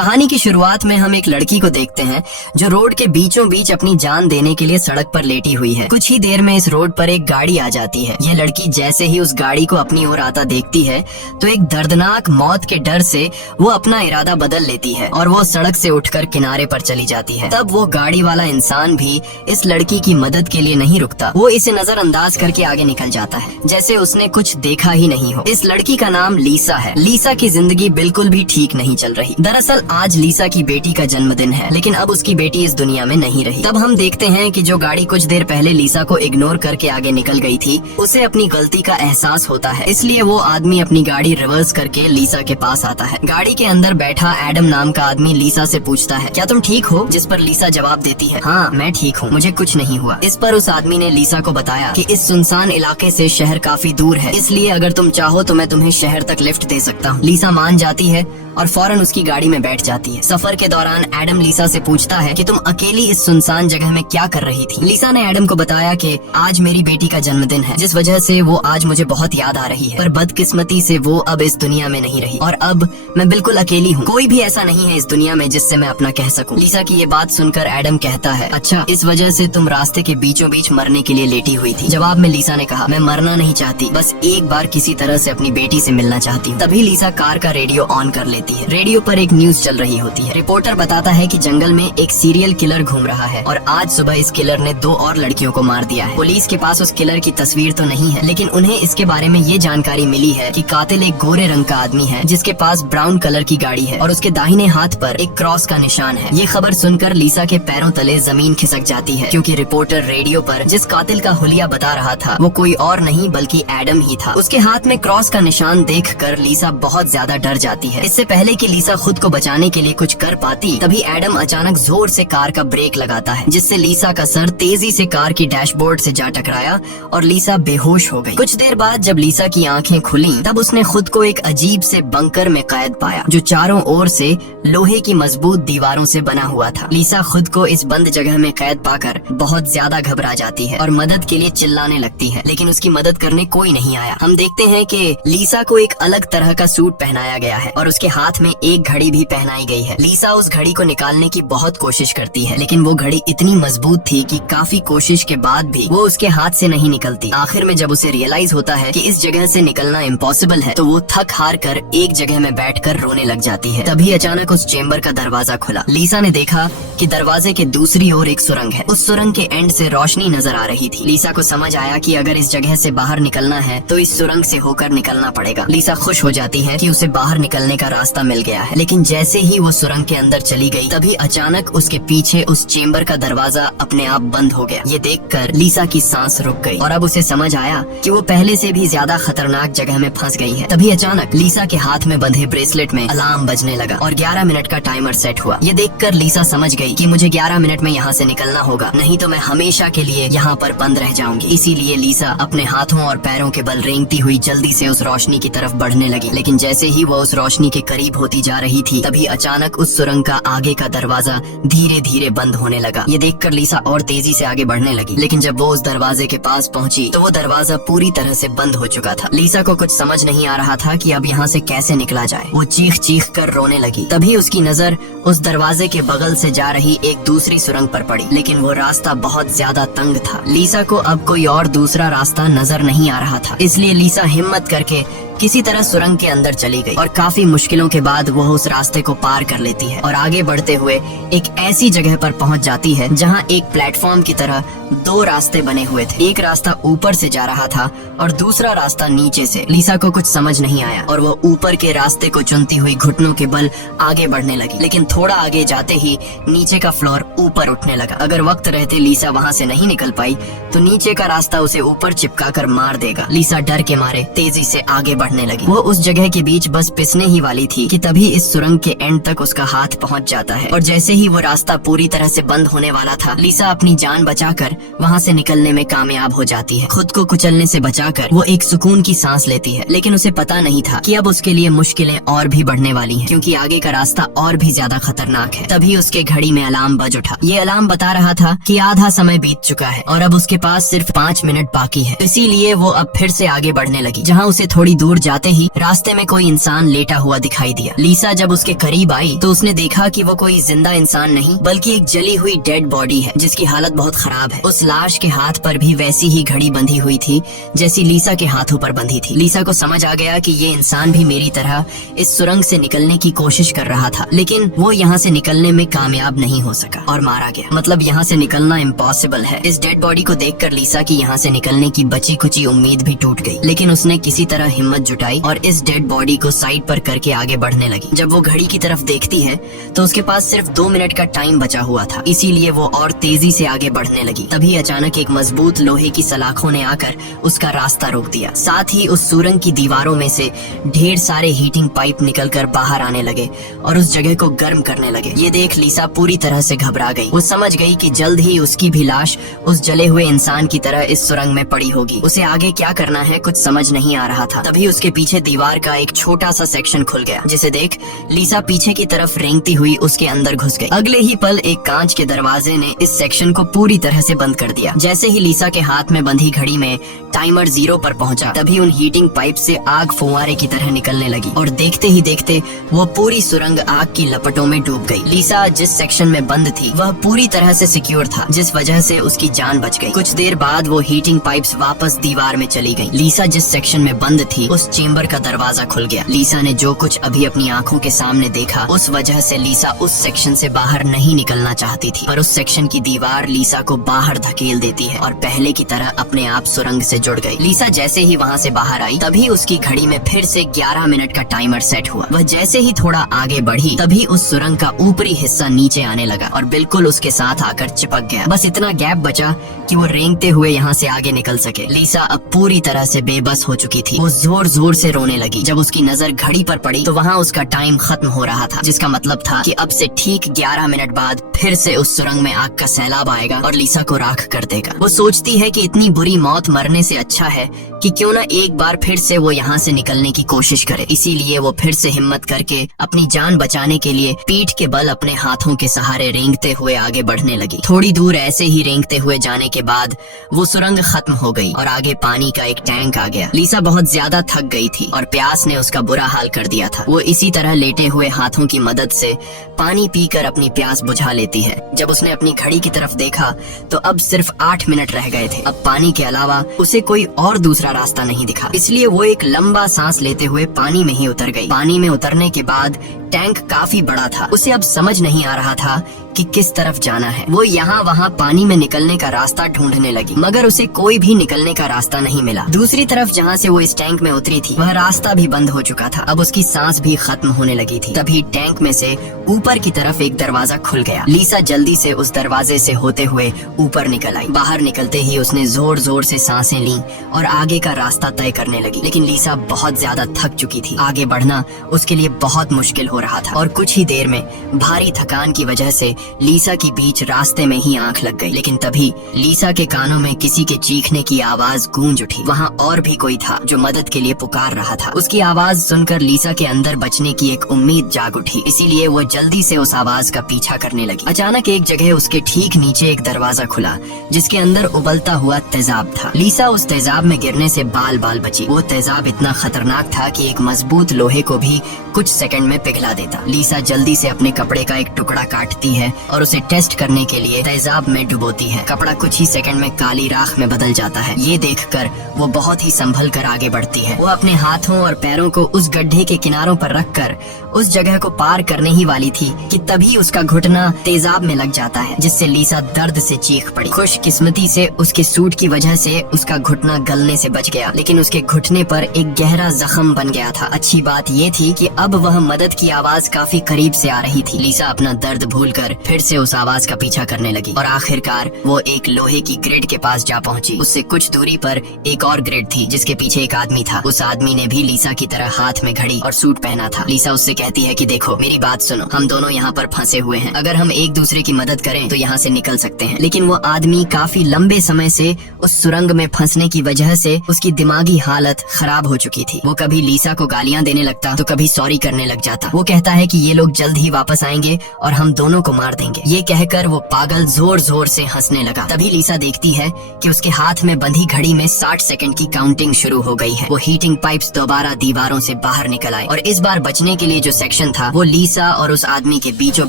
कहानी की शुरुआत में हम एक लड़की को देखते हैं जो रोड के बीचों बीच अपनी जान देने के लिए सड़क पर लेटी हुई है। कुछ ही देर में इस रोड पर एक गाड़ी आ जाती है। यह लड़की जैसे ही उस गाड़ी को अपनी ओर आता देखती है तो एक दर्दनाक मौत के डर से वो अपना इरादा बदल लेती है और वो सड़क से उठकर किनारे पर चली जाती है। तब वो गाड़ी वाला इंसान भी इस लड़की की मदद के लिए नहीं रुकता। वो इसे नजरअंदाज करके आगे निकल जाता है जैसे उसने कुछ देखा ही नहीं हो। इस लड़की का नाम लीसा है। लीसा की जिंदगी बिल्कुल भी ठीक नहीं चल रही। दरअसल आज लीसा की बेटी का जन्मदिन है, लेकिन अब उसकी बेटी इस दुनिया में नहीं रही। तब हम देखते हैं कि जो गाड़ी कुछ देर पहले लीसा को इग्नोर करके आगे निकल गई थी, उसे अपनी गलती का एहसास होता है। इसलिए वो आदमी अपनी गाड़ी रिवर्स करके लीसा के पास आता है। गाड़ी के अंदर बैठा एडम नाम का आदमी लीसा से पूछता है, क्या तुम ठीक हो? जिस पर लीसा जवाब देती है, हाँ मैं ठीक हूँ, मुझे कुछ नहीं हुआ। इस पर उस आदमी ने लीसा को बताया कि इस सुनसान इलाके से शहर काफी दूर है, इसलिए अगर तुम चाहो तो मैं तुम्हें शहर तक लिफ्ट दे सकता हूँ। लीसा मान जाती है और फौरन उसकी गाड़ी में बैठ जाती है। सफर के दौरान एडम लीसा से पूछता है कि तुम अकेली इस सुनसान जगह में क्या कर रही थी। लीसा ने एडम को बताया कि आज मेरी बेटी का जन्मदिन है, जिस वजह से वो आज मुझे बहुत याद आ रही है, पर बदकिस्मती से वो अब इस दुनिया में नहीं रही और अब मैं बिल्कुल अकेली हूँ। कोई भी ऐसा नहीं है इस दुनिया में जिससे मैं अपना कह सकूँ। लीसा की ये बात सुनकर एडम कहता है, अच्छा इस वजह से तुम रास्ते के बीचों बीच मरने के लिए लेटी हुई थी। जवाब में लीसा ने कहा, मैं मरना नहीं चाहती, बस एक बार किसी तरह से अपनी बेटी से मिलना चाहती हूँ। तभी लीसा कार का रेडियो ऑन कर लेती है। रेडियो पर एक न्यूज चल रही होती है। रिपोर्टर बताता है कि जंगल में एक सीरियल किलर घूम रहा है और आज सुबह इस किलर ने 2 और लड़कियों को मार दिया है। पुलिस के पास उस किलर की तस्वीर तो नहीं है, लेकिन उन्हें इसके बारे में ये जानकारी मिली है कि कातिल एक गोरे रंग का आदमी है जिसके पास ब्राउन कलर की गाड़ी है और उसके दाहिने हाथ पर एक क्रॉस का निशान है। ये खबर सुनकर लीसा के पैरों तले जमीन खिसक जाती है, क्योंकि रिपोर्टर रेडियो पर जिस कातिल का हुलिया बता रहा था वो कोई और नहीं बल्कि एडम ही था। उसके हाथ में क्रॉस का निशान देखकर लीसा बहुत ज्यादा डर जाती है। इससे पहले कि लीसा खुद को बचाने के लिए कुछ कर पाती, तभी एडम अचानक जोर से कार का ब्रेक लगाता है, जिससे लीसा का सर तेजी से कार की डैशबोर्ड से जा टकराया और लीसा बेहोश हो गई। कुछ देर बाद जब लीसा की आंखें खुली तब उसने खुद को एक अजीब से बंकर में कैद पाया, जो चारों ओर से लोहे की मजबूत दीवारों से बना हुआ था। लीसा खुद को इस बंद जगह में कैद पाकर बहुत ज्यादा घबरा जाती है और मदद के लिए चिल्लाने लगती है, लेकिन उसकी मदद करने कोई नहीं आया। हम देखते हैं कि लीसा को एक अलग तरह का सूट पहनाया गया है और उसके हाथ में एक घड़ी भी पहनाई गई है। लीसा उस घड़ी को निकालने की बहुत कोशिश करती है, लेकिन वो घड़ी इतनी मजबूत थी कि काफी कोशिश के बाद भी वो उसके हाथ से नहीं निकलती। आखिर में जब उसे रियलाइज होता है कि इस जगह से निकलना इम्पॉसिबल है, तो वो थक हार कर एक जगह में बैठकर रोने लग जाती है। तभी अचानक उस चेम्बर का दरवाजा खुला। लीसा ने देखा कि दरवाजे के दूसरी ओर एक सुरंग है। उस सुरंग के एंड से रोशनी नजर आ रही थी। लीसा को समझ आया कि अगर इस जगह से बाहर निकलना है तो इस सुरंग से होकर निकलना पड़ेगा। लीसा खुश हो जाती है कि उसे बाहर निकलने का रास्ता मिल गया है, लेकिन जैसे ही वो सुरंग के अंदर चली गई तभी अचानक उसके पीछे उस चेम्बर का दरवाजा अपने आप बंद हो गया। ये देखकर लीसा की सांस रुक गई और अब उसे समझ आया कि वो पहले से भी ज्यादा खतरनाक जगह में फंस गई है। तभी अचानक लीसा के हाथ में बंधे ब्रेसलेट में अलार्म बजने लगा और 11 मिनट का टाइमर सेट हुआ। ये देखकर लीसा समझ गई कि मुझे 11 मिनट में यहाँ से निकलना होगा, नहीं तो मैं हमेशा के लिए यहाँ पर बंद रह जाऊंगी। इसीलिए लीसा अपने हाथों और पैरों के बल रेंगती हुई जल्दी से उस रोशनी की तरफ बढ़ने लगी। लेकिन जैसे ही वो उस रोशनी के करीब होती जा रही थी तभी अचानक उस सुरंग का आगे का दरवाजा धीरे धीरे बंद होने लगा। ये देखकर लीसा और तेजी से आगे बढ़ने लगी, लेकिन जब वो उस दरवाजे के पास पहुंची तो वो दरवाजा पूरी तरह से बंद हो चुका था। लीसा को कुछ समझ नहीं आ रहा था कि अब यहाँ से कैसे निकला जाए। वो चीख चीख कर रोने लगी। तभी उसकी नजर उस दरवाजे के बगल से जा रही एक दूसरी सुरंग पर पड़ी, लेकिन वो रास्ता बहुत ज्यादा तंग था। लीसा को अब कोई और दूसरा रास्ता नजर नहीं आ रहा था, इसलिए लीसा हिम्मत करके किसी तरह सुरंग के अंदर चली गई और काफी मुश्किलों के बाद वह उस रास्ते को पार कर लेती है और आगे बढ़ते हुए एक ऐसी जगह पर पहुंच जाती है जहां एक प्लेटफॉर्म की तरह 2 रास्ते बने हुए थे। एक रास्ता ऊपर से जा रहा था और दूसरा रास्ता नीचे से। लीसा को कुछ समझ नहीं आया और वो ऊपर के रास्ते को चुनती हुई घुटनों के बल आगे बढ़ने लगी, लेकिन थोड़ा आगे जाते ही नीचे का फ्लोर ऊपर उठने लगा। अगर वक्त रहते लीसा वहाँ से नहीं निकल पाई तो नीचे का रास्ता उसे ऊपर चिपका कर मार देगा। लीसा डर के मारे तेजी से आगे बढ़ने लगी। वो उस जगह के बीच बस पिसने ही वाली थी कि तभी इस सुरंग के एंड तक उसका हाथ पहुंच जाता है और जैसे ही वो रास्ता पूरी तरह से बंद होने वाला था, लीसा अपनी जान बचाकर वहाँ से निकलने में कामयाब हो जाती है। खुद को कुचलने से बचाकर वो एक सुकून की सांस लेती है, लेकिन उसे पता नहीं था कि अब उसके लिए मुश्किलें और भी बढ़ने वाली हैं, क्योंकि आगे का रास्ता और भी ज्यादा खतरनाक है। तभी उसके घड़ी में अलार्म बज उठा। ये अलार्म बता रहा था कि आधा समय बीत चुका है और अब उसके पास सिर्फ 5 मिनट बाकी है। इसीलिए वो अब फिर से आगे बढ़ने लगी। जहाँ उसे थोड़ी दूर जाते ही रास्ते में कोई इंसान लेटा हुआ दिखाई दिया। लीसा जब उसके करीब आई तो उसने देखा कि वो कोई जिंदा इंसान नहीं बल्कि एक जली हुई डेड बॉडी है, जिसकी हालत बहुत खराब है। उस लाश के हाथ पर भी वैसी ही घड़ी बंधी हुई थी जैसी लीसा के हाथों पर बंधी थी। लीसा को समझ आ गया कि ये इंसान भी मेरी तरह इस सुरंग से निकलने की कोशिश कर रहा था, लेकिन वो यहाँ से निकलने में कामयाब नहीं हो सका और मारा गया। मतलब यहाँ से निकलना इम्पॉसिबल है। इस डेड बॉडी को देखकर लीसा की यहाँ से निकलने की बची कुची उम्मीद भी टूट गई, लेकिन उसने किसी तरह हिम्मत जुटाई और इस डेड बॉडी को साइड पर करके आगे बढ़ने लगी। जब वो घड़ी की तरफ देखती है तो उसके पास सिर्फ 2 मिनट का टाइम बचा हुआ था, इसीलिए वो और तेजी से आगे बढ़ने लगी। तभी अचानक एक मजबूत लोहे की सलाखों ने आकर उसका रास्ता रोक दिया। साथ ही उस सुरंग की दीवारों में से ढेर सारे हीटिंग पाइप निकलकर बाहर आने लगे और उस जगह को गर्म करने लगे। ये देख लीसा पूरी तरह से घबरा गई। वो समझ गई कि जल्द ही उसकी भी लाश उस जले हुए इंसान की तरह इस सुरंग में पड़ी होगी। उसे आगे क्या करना है कुछ समझ नहीं आ रहा था। तभी उसके पीछे दीवार का एक छोटा सा सेक्शन खुल गया, जिसे देख लीसा पीछे की तरफ रेंगती हुई उसके अंदर घुस गई। अगले ही पल एक कांच के दरवाजे ने इस सेक्शन को पूरी तरह से बंद कर दिया। जैसे ही लीसा के हाथ में बंधी घड़ी में टाइमर 0 पर पहुंचा, तभी उन हीटिंग पाइप से आग फुवारे की तरह निकलने लगी और देखते ही देखते वो पूरी सुरंग आग की लपटों में डूब गई। लीसा जिस सेक्शन में बंद थी वह पूरी तरह से सिक्योर था, जिस वजह से उसकी जान बच गई। कुछ देर बाद वो हीटिंग पाइप्स वापस दीवार में चली गई। लीसा जिस सेक्शन में बंद थी उस चेम्बर का दरवाजा खुल गया। लीसा ने जो कुछ अभी अपनी आंखों के सामने देखा, उस वजह से लीसा उस सेक्शन से बाहर नहीं निकलना चाहती थी, पर उस सेक्शन की दीवार लीसा को बाहर धकेल देती है और पहले की तरह अपने आप सुरंग से जुड़ गई। लीसा जैसे ही वहाँ से बाहर आई तभी उसकी घड़ी में फिर से 11 मिनट का टाइमर सेट हुआ। वह जैसे ही थोड़ा आगे बढ़ी तभी उस सुरंग का ऊपरी हिस्सा नीचे आने लगा और बिल्कुल उसके साथ आकर चिपक गया। बस इतना गैप बचा कि वो रेंगते हुए यहाँ से आगे निकल सके। लीसा अब पूरी तरह से बेबस हो चुकी थी। वो जोर जोर से रोने लगी। जब उसकी नजर घड़ी पर पड़ी तो वहाँ उसका टाइम खत्म हो रहा था, जिसका मतलब था कि अब से ठीक 11 मिनट बाद फिर से उस सुरंग में आग का सैलाब आएगा और लीसा को राख कर देगा। वो सोचती है कि इतनी बुरी मौत मरने से अच्छा है कि क्यों ना एक बार फिर से वो यहाँ से निकलने की कोशिश करे। इसीलिए वो फिर से हिम्मत करके अपनी जान बचाने के लिए पीठ के बल अपने हाथों के सहारे रेंगते हुए आगे बढ़ने लगी। थोड़ी दूर ऐसे ही रेंगते हुए जाने के बाद वो सुरंग खत्म हो गई और आगे पानी का एक टैंक आ गया। लीसा बहुत ज्यादा थक गई थी और प्यास ने उसका बुरा हाल कर दिया था। वो इसी तरह लेटे हुए हाथों की मदद से पानी पीकर अपनी प्यास बुझा लेती है। जब उसने अपनी घड़ी की तरफ देखा तो अब सिर्फ 8 मिनट रह गए थे। अब पानी के अलावा उसे कोई और दूसरा रास्ता नहीं दिखा, इसलिए वो एक लंबा सांस लेते हुए पानी में ही उतर गई। पानी में उतरने के बाद टैंक काफी बड़ा था। उसे अब समझ नहीं आ रहा था कि किस तरफ जाना है। वो यहाँ वहाँ पानी में निकलने का रास्ता ढूंढने लगी, मगर उसे कोई भी निकलने का रास्ता नहीं मिला। दूसरी तरफ जहाँ से वो इस टैंक में उतरी थी वह रास्ता भी बंद हो चुका था। अब उसकी सांस भी खत्म होने लगी थी। तभी टैंक में से ऊपर की तरफ एक दरवाजा खुल गया। लीसा जल्दी से उस दरवाजे से होते हुए ऊपर निकल आई। बाहर निकलते ही उसने जोर जोर से सांसें ली और आगे का रास्ता तय करने लगी, लेकिन लीसा बहुत ज्यादा थक चुकी थी। आगे बढ़ना उसके लिए बहुत मुश्किल हो रहा था और कुछ ही देर में भारी थकान की वजह से लीसा की बीच रास्ते में ही आंख लग गई। लेकिन तभी लीसा के कानों में किसी के चीखने की आवाज गूंज उठी। वहाँ और भी कोई था जो मदद के लिए पुकार रहा था। उसकी आवाज सुनकर लीसा के अंदर बचने की एक उम्मीद जाग उठी, इसीलिए वो जल्दी से उस आवाज का पीछा करने लगी। अचानक एक जगह उसके ठीक नीचे एक दरवाजा खुला जिसके अंदर उबलता हुआ तेजाब था। लीसा उस तेजाब में गिरने से बाल बाल बची। वो तेजाब इतना खतरनाक था कि एक मजबूत लोहे को भी कुछ सेकंड में पिघला देता। लीसा जल्दी से अपने कपड़े का एक टुकड़ा काटती है और उसे टेस्ट करने के लिए तेजाब में डुबोती है। कपड़ा कुछ ही सेकंड में काली राख में बदल जाता है। ये देखकर वो बहुत ही संभल कर आगे बढ़ती है। वो अपने हाथों और पैरों को उस गड्ढे के किनारों पर रखकर उस जगह को पार करने ही वाली थी कि तभी उसका घुटना तेजाब में लग जाता है, जिससे लीसा दर्द से चीख पड़ी। खुशकिस्मती से उसके सूट की वजह से उसका घुटना गलने से बच गया, लेकिन उसके घुटने पर एक गहरा जख्म बन गया था। अच्छी बात ये थी कि अब वह मदद की आवाज काफी करीब से आ रही थी। लीसा अपना दर्द भूलकर फिर से उस आवाज का पीछा करने लगी और आखिरकार वो एक लोहे की ग्रिड के पास जा पहुंची। उससे कुछ दूरी पर एक और ग्रिड थी जिसके पीछे एक आदमी था। उस आदमी ने भी लीसा की तरह हाथ में घड़ी और सूट पहना था। लीसा उससे कहती है कि देखो मेरी बात सुनो, हम दोनों यहाँ पर फंसे हुए हैं, अगर हम एक दूसरे की मदद करें तो यहाँ से निकल सकते हैं। लेकिन वो आदमी काफी लंबे समय से उस सुरंग में फंसने की वजह से उसकी दिमागी हालत खराब हो चुकी थी। वो कभी लीसा को गालियां देने लगता तो कभी सॉरी करने लग जाता। वो कहता है कि ये लोग जल्द ही वापस आएंगे और हम दोनों को मार देंगे। ये कहकर वो पागल जोर जोर से हंसने लगा। तभी लीसा देखती है कि उसके हाथ में बंधी घड़ी में 60 सेकंड की काउंटिंग शुरू हो गई है। वो हीटिंग पाइप्स दोबारा दीवारों से बाहर निकल आए और इस बार बचने के लिए जो सेक्शन था वो लीसा और उस आदमी के बीचों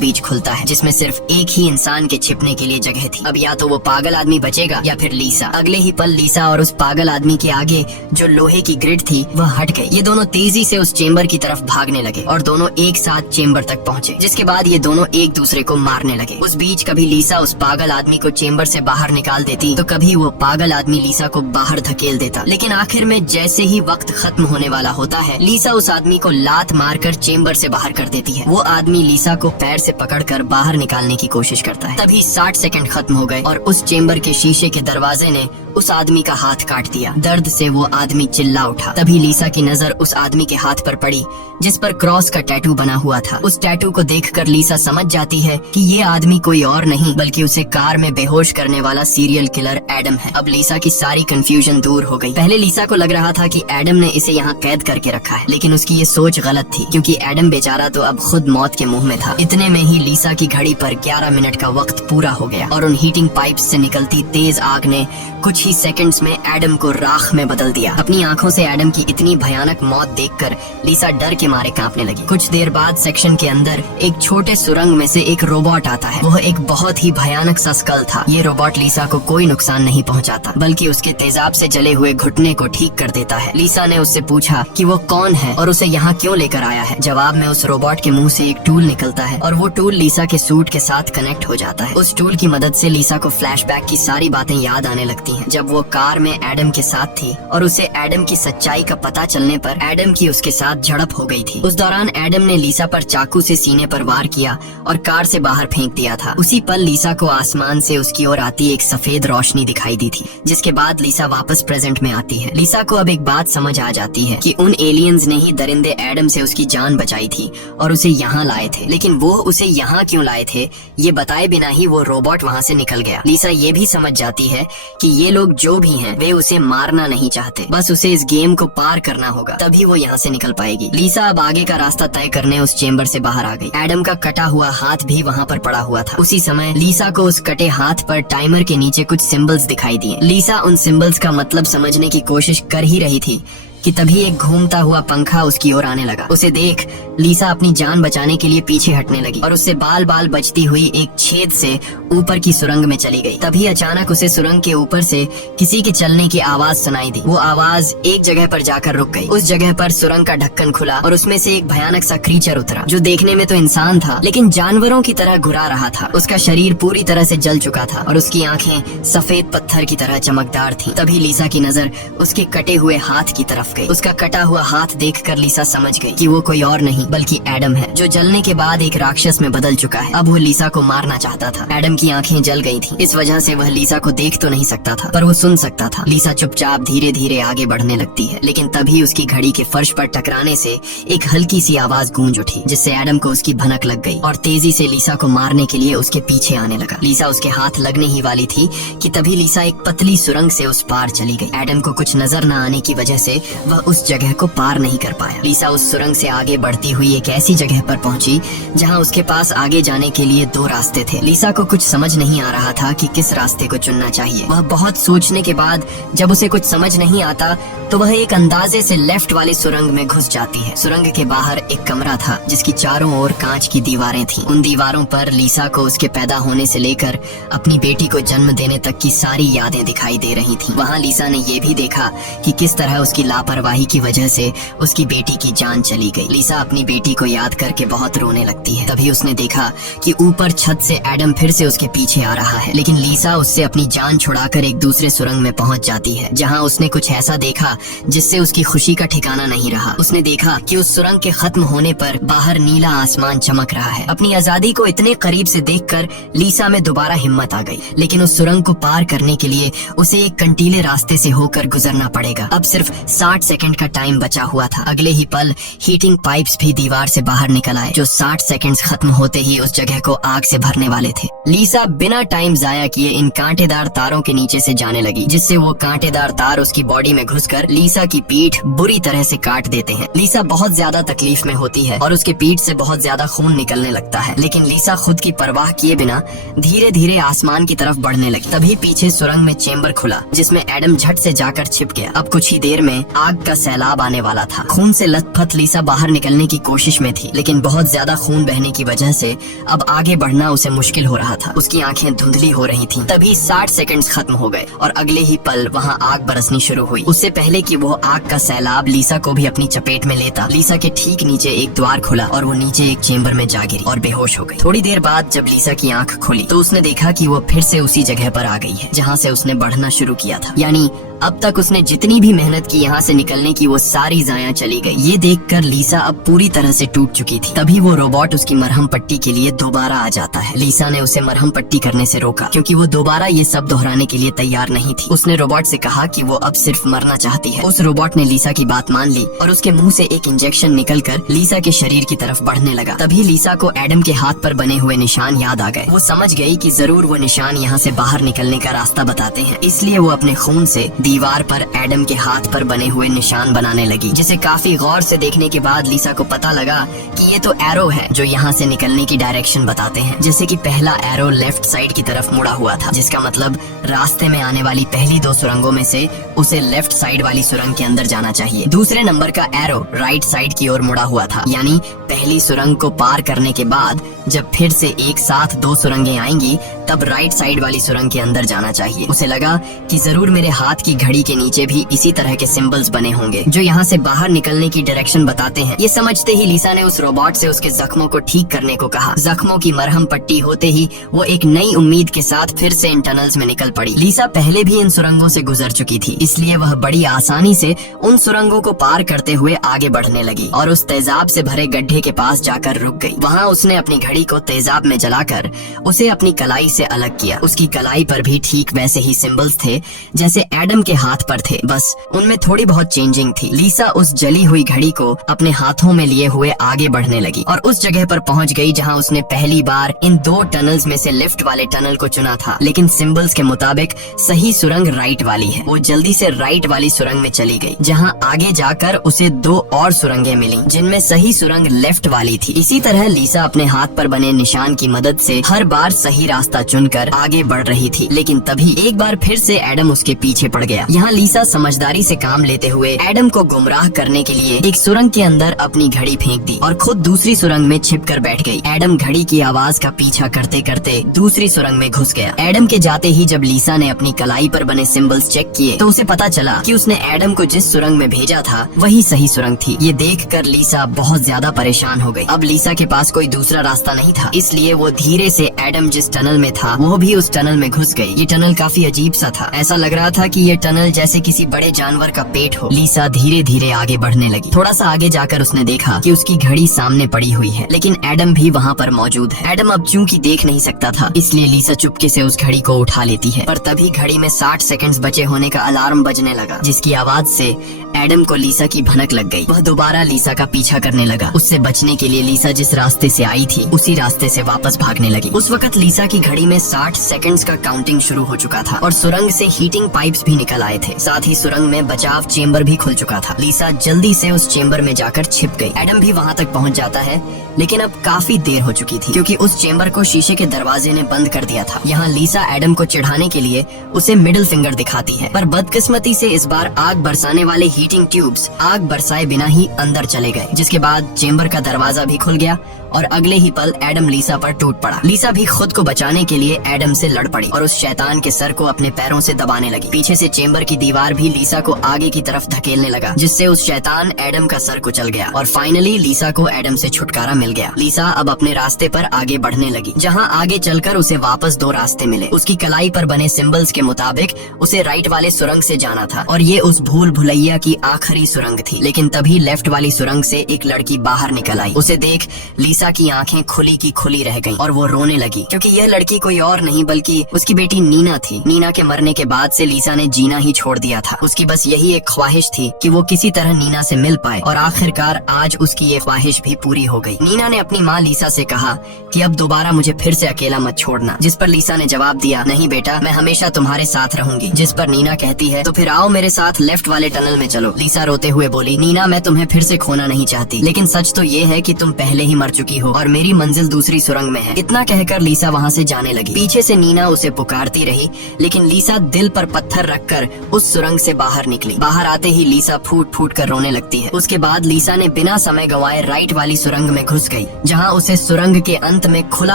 बीच खुलता है, जिसमें सिर्फ एक ही इंसान के छिपने के लिए जगह थी। अब या तो वो पागल आदमी बचेगा या फिर लीसा। अगले ही पल लीसा और उस पागल आदमी के आगे जो लोहे की ग्रिड थी वह हट गई। ये दोनों तेजी से उस चेम्बर की तरफ भागने लगे और दोनों एक साथ चेम्बर तक पहुँचे, जिसके बाद ये दोनों एक दूसरे को मारने लगे। उस बीच कभी लीसा उस पागल आदमी को चेम्बर से बाहर निकाल देती तो कभी वो पागल आदमी लीसा को बाहर धकेल देता। लेकिन आखिर में जैसे ही वक्त खत्म होने वाला होता है, लीसा उस आदमी को लात मारकर चेम्बर से बाहर कर देती है। वो आदमी लीसा को पैर से पकड़कर बाहर निकालने की कोशिश करता है। तभी 60 सेकंड खत्म हो गए और उस चेम्बर के शीशे के दरवाजे ने उस आदमी का हाथ काट दिया। दर्द से वो आदमी चिल्ला उठा। तभी लीसा की नजर उस आदमी के हाथ पर पड़ी जिस पर क्रॉस का टैटू बना हुआ था। उस टैटू को देखकर लीसा समझ जाती है कि ये आदमी कोई और नहीं बल्कि उसे कार में बेहोश करने वाला सीरियल किलर एडम है। अब लीसा की सारी कंफ्यूजन दूर हो गई। पहले लीसा को लग रहा था कि एडम ने इसे यहाँ कैद करके रखा है, लेकिन उसकी ये सोच गलत थी क्योंकि एडम बेचारा तो अब खुद मौत के मुंह में था। इतने में ही लीसा की घड़ी पर 11 मिनट का वक्त पूरा हो गया और उन हीटिंग पाइप्स से निकलती तेज आग ने कुछ ही सेकंड्स में एडम को राख में बदल दिया। अपनी आंखों से एडम की इतनी भयानक मौत देखकर लीसा डर के मारे कांपने लगी। कुछ देर बाद सेक्शन के अंदर एक छोटे सुरंग में से एक रोबोट आता है। वह एक बहुत ही भयानक सा स्कल था। ये रोबोट लीसा को कोई नुकसान नहीं पहुंचाता बल्कि उसके तेजाब से जले हुए घुटने को ठीक कर देता है। लीसा ने उससे पूछा कि वो कौन है और उसे यहाँ क्यों लेकर आया है। जवाब में उस रोबोट के मुंह से एक टूल निकलता है और वो टूल लीसा के सूट के साथ कनेक्ट हो जाता है। उस टूल की मदद से लीसा को फ्लैशबैक की सारी बातें याद आने लगती हैं, जब वो कार में एडम के साथ थी और उसे एडम की सच्चाई का पता चलने पर एडम की उसके साथ झड़प हो गई थी। उस दौरान एडम ने लीसा पर चाकू से सीने पर वार किया और कार से बाहर फेंक दिया था। उसी पल लीसा को आसमान से उसकी ओर आती एक सफेद रोशनी दिखाई दी थी, जिसके बाद लीसा वापस प्रेजेंट में आती है। लीसा को अब एक बात समझ आ जाती है कि उन एलियंस ने ही दरिंदे एडम से उसकी जान बचाई थी और उसे यहाँ लाए थे। लेकिन वो उसे यहाँ क्यों लाए थे ये बताए बिना ही वो रोबोट वहाँ से निकल गया। लीसा ये भी समझ जाती है कि ये लोग जो भी हैं वे उसे मारना नहीं चाहते, बस उसे इस गेम को पार करना होगा, तभी वो यहाँ से निकल पाएगी। लीसा अब आगे का रास्ता तय करने उस चेम्बर से बाहर आ गई। एडम का कटा हुआ हाथ भी वहाँ पर पड़ा हुआ था। उसी समय लीसा को उस कटे हाथ पर टाइमर के नीचे कुछ सिंबल्स दिखाई दिए। लीसा उन सिंबल्स का मतलब समझने की कोशिश कर ही रही थी कि तभी एक घूमता हुआ पंखा उसकी ओर आने लगा। उसे देख लीसा अपनी जान बचाने के लिए पीछे हटने लगी और उससे बाल बाल बचती हुई एक छेद से ऊपर की सुरंग में चली गई। तभी अचानक उसे सुरंग के ऊपर से किसी के चलने की आवाज सुनाई दी। वो आवाज एक जगह पर जाकर रुक गई। उस जगह पर सुरंग का ढक्कन खुला और उसमें से एक भयानक सा क्रीचर उतरा, जो देखने में तो इंसान था लेकिन जानवरों की तरह घुरा रहा था। उसका शरीर पूरी तरह से जल चुका था और उसकी आंखें सफेद पत्थर की तरह चमकदार थीं। तभी लीसा की नजर उसके कटे हुए हाथ की तरफ गई। उसका कटा हुआ हाथ देखकर लीसा समझ गई कि वो कोई और नहीं बल्कि एडम है, जो जलने के बाद एक राक्षस में बदल चुका है। अब वो लीसा को मारना चाहता था। एडम की आंखें जल गई थीं, इस वजह से वह लीसा को देख तो नहीं सकता था पर वो सुन सकता था। लीसा चुपचाप धीरे धीरे आगे बढ़ने लगती है, लेकिन तभी उसकी घड़ी के फर्श पर टकराने से एक हल्की सी आवाज गूंज उठी, जिससे एडम को उसकी भनक लग गई और तेजी से लीसा को मारने के लिए उसके पीछे आने लगा। लीसा उसके हाथ लगने ही वाली थी कि तभी लीसा एक पतली सुरंग से उस पार चली गई। एडम को कुछ नजर न आने की वजह से वह उस जगह को पार नहीं कर पाया। लीसा उस सुरंग से आगे बढ़ती हुई एक ऐसी जगह पर पहुंची जहां उसके पास आगे जाने के लिए 2 रास्ते थे। लीसा को कुछ समझ नहीं आ रहा था कि किस रास्ते को चुनना चाहिए। वह बहुत सोचने के बाद जब उसे कुछ समझ नहीं आता तो वह एक अंदाजे से लेफ्ट वाली सुरंग में घुस जाती है। सुरंग के बाहर एक कमरा था जिसकी चारों ओर कांच की दीवारें थीं। उन दीवारों पर लीसा को उसके पैदा होने से लेकर अपनी बेटी को जन्म देने तक की सारी यादें दिखाई दे रही थीं। वहां लीसा ने ये भी देखा कि किस तरह उसकी लापरवाही की वजह से उसकी बेटी की जान चली गई। लीसा अपनी बेटी को याद करके बहुत रोने लगती है। तभी उसने देखा कि ऊपर छत से एडम फिर से उसके पीछे आ रहा है, लेकिन लीसा उससे अपनी जान छुड़ाकर एक दूसरे सुरंग में पहुंच जाती है, जहां उसने कुछ ऐसा देखा जिससे उसकी खुशी का ठिकाना नहीं रहा। उसने देखा कि उस सुरंग के खत्म होने पर बाहर नीला आसमान चमक रहा है। अपनी आजादी को इतने करीब से देखकर लीसा में दोबारा हिम्मत आ गई, लेकिन उस सुरंग को पार करने के लिए उसे एक कंटीले रास्ते से होकर गुजरना पड़ेगा। अब सिर्फ 60 सेकंड का टाइम बचा हुआ था। अगले ही पल हीटिंग पाइप्स भी दीवार से बाहर निकल आए, जो 60 सेकंड्स खत्म होते ही उस जगह को आग से भरने वाले थे। लीसा बिना टाइम जाया किए इन कांटेदार तारों के नीचे से जाने लगी, जिससे वो कांटेदार तार उसकी बॉडी में घुसकर लीसा की पीठ बुरी तरह से काट देते हैं। लीसा बहुत ज्यादा तकलीफ में होती है और उसके पीठ से बहुत ज्यादा खून निकलने लगता है, लेकिन लीसा खुद की परवाह किए बिना धीरे धीरे आसमान की तरफ बढ़ने लगी। तभी पीछे सुरंग में चेम्बर खुला, जिसमें एडम झट से जाकर छिप गया। अब कुछ ही देर में आग का सैलाब आने वाला था। खून से लथपथ लीसा बाहर निकलने की कोशिश में थी, लेकिन बहुत ज्यादा खून बहने की वजह से अब आगे बढ़ना उसे मुश्किल हो रहा था। उसकी आंखें धुंधली हो रही थीं। तभी 60 सेकंड्स खत्म हो गए और अगले ही पल वहाँ आग बरसनी शुरू हुई। उससे पहले कि वो आग का सैलाब लीसा को भी अपनी चपेट में लेता, लीसा के ठीक नीचे एक द्वार खुला और वो नीचे एक चेम्बर में जा गिरी और बेहोश हो गई। थोड़ी देर बाद जब लीसा की आंख खुली तो उसने देखा कि वो फिर से उसी जगह पर आ गई है जहाँ से उसने बढ़ना शुरू किया था। यानी अब तक उसने जितनी भी मेहनत की यहाँ से निकलने की, वो सारी जाया चली गई। ये देखकर लीसा अब पूरी तरह से टूट चुकी थी। तभी वो रोबोट उसकी मरहम पट्टी के लिए दोबारा आ जाता है। लीसा ने उसे मरहम पट्टी करने से रोका, क्योंकि वो दोबारा ये सब दोहराने के लिए तैयार नहीं थी। उसने रोबोट से कहा कि वो अब सिर्फ मरना चाहती है। उस रोबोट ने लीसा की बात मान ली और उसके मुंह से एक इंजेक्शन निकलकर लीसा के शरीर की तरफ बढ़ने लगा। तभी लीसा को एडम के हाथ पर बने हुए निशान याद आ गए। वो समझ गई कि जरूर वो निशान यहाँ से बाहर निकलने का रास्ता बताते हैं, इसलिए वो अपने खून से दीवार पर एडम के हाथ पर बने हुए निशान बनाने लगी, जिसे काफी गौर से देखने के बाद लीसा को पता लगा कि ये तो एरो है जो यहाँ से निकलने की डायरेक्शन बताते हैं। जैसे कि पहला एरो लेफ्ट साइड की तरफ मुड़ा हुआ था, जिसका मतलब रास्ते में आने वाली पहली 2 सुरंगों में से उसे लेफ्ट साइड वाली सुरंग के अंदर जाना चाहिए। दूसरे नंबर का एरो राइट साइड की ओर मुड़ा हुआ था, यानी पहली सुरंग को पार करने के बाद जब फिर से एक साथ 2 सुरंगें आएंगी तब राइट साइड वाली सुरंग के अंदर जाना चाहिए। उसे लगा कि जरूर मेरे हाथ की घड़ी के नीचे भी इसी तरह के सिंबल्स बने होंगे जो यहाँ से बाहर निकलने की डायरेक्शन बताते हैं। ये समझते ही लीसा ने उस रोबोट से उसके जख्मों को ठीक करने को कहा। जख्मों की मरहम पट्टी होते ही वो एक नई उम्मीद के साथ फिर से इन टनल्स में निकल पड़ी। लीसा पहले भी इन सुरंगों से गुजर चुकी थी, इसलिए वह बड़ी आसानी से उन सुरंगों को पार करते हुए आगे बढ़ने लगी और उस तेजाब से भरे गड्ढे के पास जाकर रुक गई। वहाँ उसने अपनी घड़ी को तेजाब में जलाकर उसे अपनी कलाई से अलग किया। उसकी कलाई पर भी ठीक वैसे ही सिंबल्स थे जैसे एडम के हाथ पर थे, बस उनमें थोड़ी बहुत चेंजिंग थी। लीसा उस जली हुई घड़ी को अपने हाथों में लिए हुए आगे बढ़ने लगी और उस जगह पर पहुंच गई जहां उसने पहली बार इन 2 टनल्स में से लेफ्ट वाले टनल को चुना था, लेकिन सिंबल्स के मुताबिक सही सुरंग राइट वाली है। वो जल्दी से राइट वाली सुरंग में चली गई, जहां आगे जाकर उसे 2 और सुरंगें मिली जिनमें सही सुरंग लेफ्ट वाली थी। इसी तरह लीसा अपने हाथ पर बने निशान की मदद से हर बार सही रास्ता चुनकर आगे बढ़ रही थी, लेकिन तभी एक बार फिर से एडम उसके पीछे पड़ गया। यहाँ लीसा समझदारी से काम लेते हुए एडम को गुमराह करने के लिए एक सुरंग के अंदर अपनी घड़ी फेंक दी और खुद दूसरी सुरंग में छिपकर बैठ गई। एडम घड़ी की आवाज का पीछा करते करते दूसरी सुरंग में घुस गया। एडम के जाते ही जब लीसा ने अपनी कलाई पर बने सिंबल्स चेक किए तो उसे पता चला कि उसने एडम को जिस सुरंग में भेजा था वही सही सुरंग थी। ये देखकर लीसा बहुत ज्यादा परेशान हो गई। अब लीसा के पास कोई दूसरा रास्ता नहीं था, इसलिए वो धीरे से एडम जिस टनल में था वो भी उस टनल में घुस गई। ये टनल काफी अजीब सा था, ऐसा लग रहा था कि ये टनल जैसे किसी बड़े जानवर का पेट हो। लीसा धीरे धीरे आगे बढ़ने लगी। थोड़ा सा आगे जाकर उसने देखा कि उसकी घड़ी सामने पड़ी हुई है, लेकिन एडम भी वहाँ पर मौजूद है। एडम अब चूंकि देख नहीं सकता था, इसलिए लीसा चुपके से उस घड़ी को उठा लेती है, पर तभी घड़ी में 60 सेकंड्स बचे होने का अलार्म बजने लगा, जिसकी आवाज से एडम को लीसा की भनक लग गई। वह दोबारा लीसा का पीछा करने लगा। उससे बचने के लिए लीसा जिस रास्ते से आई थी उसी रास्ते से वापस भागने लगी। उस वक्त लीसा की घड़ी में 60 सेकंड्स का काउंटिंग शुरू हो चुका था और सुरंग से हीटिंग पाइप्स भी निकल आए थे। साथ ही सुरंग में बचाव चेम्बर भी खुल चुका था। लीसा जल्दी से उस चेम्बर में जाकर छिप गई। एडम भी वहाँ तक पहुँच जाता है, लेकिन अब काफी देर हो चुकी थी क्योंकि उस चेम्बर को शीशे के दरवाजे ने बंद कर दिया था। यहाँ लीसा एडम को चिढ़ाने के लिए उसे मिडिल फिंगर दिखाती है, पर बदकिस्मती से इस बार आग बरसाने वाले हीटिंग ट्यूब्स आग बरसाए बिना ही अंदर चले गए, जिसके बाद चेम्बर का दरवाजा भी खुल गया और अगले ही पल एडम लीसा पर टूट पड़ा। लीसा भी खुद को बचाने के लिए एडम से लड़ पड़ी और उस शैतान के सर को अपने पैरों से दबाने लगी। पीछे से चेम्बर की दीवार भी लीसा को आगे की तरफ धकेलने लगा, जिससे उस शैतान एडम का सर कुचल गया और फाइनली लीसा को एडम से छुटकारा मिल गया। लीसा अब अपने रास्ते पर आगे बढ़ने लगी, जहाँ आगे चलकर उसे वापस 2 रास्ते मिले। उसकी कलाई पर बने सिंबल्स के मुताबिक उसे राइट वाले सुरंग से जाना था और ये उस भूल भुलैया की आखिरी सुरंग थी। लेकिन तभी लेफ्ट वाली सुरंग से एक लड़की बाहर निकल आई। उसे देख लीसा की आंखें खुली की खुली रह गईं और वो रोने लगी, क्योंकि यह लड़की कोई और नहीं बल्कि उसकी बेटी नीना थी। नीना के मरने के बाद से लीसा ने जीना ही छोड़ दिया था। उसकी बस यही एक ख्वाहिश थी कि वो किसी तरह नीना से मिल पाए और आखिरकार आज उसकी ये ख्वाहिश भी पूरी हो गई। नीना ने अपनी माँ लीसा से कहा कि अब दोबारा मुझे फिर से अकेला मत छोड़ना, जिस पर लीसा ने जवाब दिया, नहीं बेटा, मैं हमेशा तुम्हारे साथ रहूंगी। जिस पर नीना कहती है, तो फिर आओ मेरे साथ लेफ्ट वाले टनल में चलो। लीसा रोते हुए बोली, नीना, मैं तुम्हें फिर से खोना नहीं चाहती, लेकिन सच तो ये है कि तुम पहले ही मर चुकी हो और मेरी मंजिल दूसरी सुरंग में है। इतना कहकर लीसा वहाँ से जाने लगी। पीछे से नीना उसे पुकारती रही, लेकिन लीसा दिल पर पत्थर रखकर उस सुरंग से बाहर निकली। बाहर आते ही लीसा फूट फूट कर रोने लगती है। उसके बाद लीसा ने बिना समय गंवाए राइट वाली सुरंग में घुस गई, जहाँ उसे सुरंग के अंत में खुला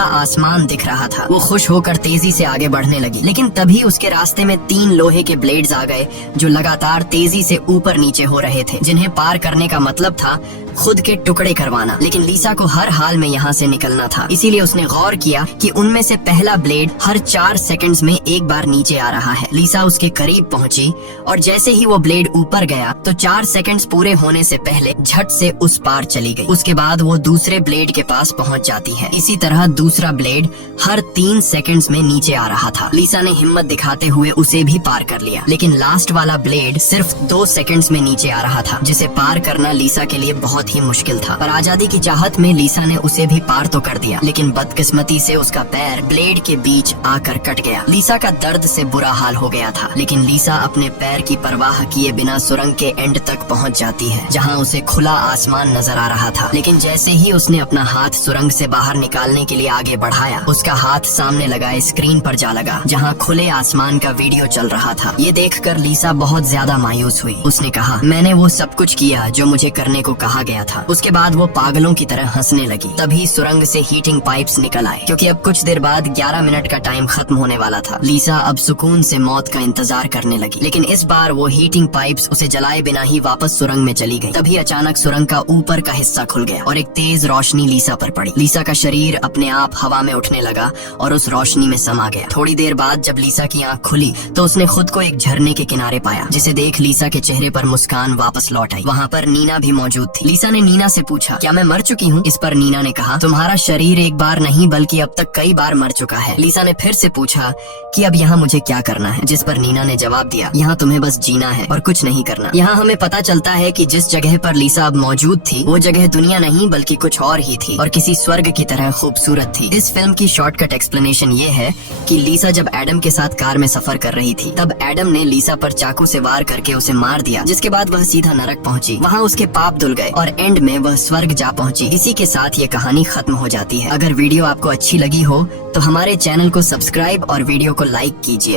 आसमान दिख रहा था। वो खुश होकर तेजी से आगे बढ़ने लगी, लेकिन तभी उसके रास्ते में 3 लोहे के ब्लेड्स आ गए जो लगातार तेजी से ऊपर नीचे हो रहे थे, जिन्हें पार करने का मतलब था खुद के टुकड़े करवाना। लेकिन लीसा को हर हाल में यहाँ से निकलना था, इसीलिए उसने गौर किया कि उनमें से पहला ब्लेड हर 4 सेकंड्स में एक बार नीचे आ रहा है। लीसा उसके करीब पहुंची और जैसे ही वो ब्लेड ऊपर गया तो 4 सेकंड्स पूरे होने से पहले झट से उस पार चली गई। उसके बाद वो दूसरे ब्लेड के पास पहुंच जाती है। इसी तरह दूसरा ब्लेड हर 3 सेकंड्स में नीचे आ रहा था। लीसा ने हिम्मत दिखाते हुए उसे भी पार कर लिया, लेकिन लास्ट वाला ब्लेड सिर्फ 2 सेकंड्स में नीचे आ रहा था, जिसे पार करना लीसा के लिए बहुत ही मुश्किल था। पर आजादी की चाहत में लीसा ने उसे भी पार तो कर दिया, लेकिन बदकिस्मती से उसका पैर ब्लेड के बीच आकर कट गया। लीसा का दर्द से बुरा हाल हो गया था, लेकिन लीसा अपने पैर की परवाह किए बिना सुरंग के एंड तक पहुंच जाती है, जहां उसे खुला आसमान नजर आ रहा था। लेकिन जैसे ही उसने अपना हाथ सुरंग से बाहर निकालने के लिए आगे बढ़ाया, उसका हाथ सामने लगाए स्क्रीन पर जा लगा, जहां खुले आसमान का वीडियो चल रहा था। ये देखकर लीसा बहुत ज्यादा मायूस हुई। उसने कहा, मैंने वो सब कुछ किया जो मुझे करने को कहा गया था। उसके बाद वो पागलों की तरह हंसने लगी। तभी सुरंग से हीटिंग पाइप्स निकल आए, क्योंकि अब कुछ देर बाद 11 मिनट का टाइम खत्म होने वाला था। लीसा अब सुकून से मौत का इंतजार करने लगी, लेकिन इस बार वो हीटिंग पाइप्स उसे जलाए बिना ही वापस सुरंग में चली गई। तभी अचानक सुरंग का ऊपर का हिस्सा खुल गया और एक तेज रोशनी लीसा पर पड़ी। लीसा का शरीर अपने आप हवा में उठने लगा और उस रोशनी में समा गया। थोड़ी देर बाद जब लीसा की आंख खुली तो उसने खुद को एक झरने के किनारे पाया, जिसे देख लीसा के चेहरे पर मुस्कान वापस लौट आई। वहाँ पर नीना भी मौजूद थी। लीसा ने नीना से पूछा, क्या मैं मर चुकी हूँ? इस पर नीना ने कहा, तुम्हारा शरीर एक बार नहीं बल्कि अब तक कई बार मर चुका है। लीसा ने फिर से पूछा कि अब यहाँ मुझे क्या करना है? जिस पर नीना ने जवाब दिया, यहाँ तुम्हें बस जीना है और कुछ नहीं करना। यहाँ हमें पता चलता है कि जिस जगह पर लीसा अब मौजूद थी वो जगह दुनिया नहीं बल्कि कुछ और ही थी और किसी स्वर्ग की तरह खूबसूरत थी। इस फिल्म की शॉर्टकट एक्सप्लेनेशन ये है कि लीसा जब एडम के साथ कार में सफर कर रही थी, तब एडम ने लीसा पर चाकू से वार करके उसे मार दिया, जिसके बाद वह सीधा नरक पहुंची। वहाँ उसके पाप धुल गए और एंड में वह स्वर्ग जा पहुंची। इसी के साथ ये कहानी खत्म हो जाती है। अगर वीडियो आपको अच्छी लगी हो तो हमारे चैनल को सब्सक्राइब और वीडियो को लाइक कीजिए।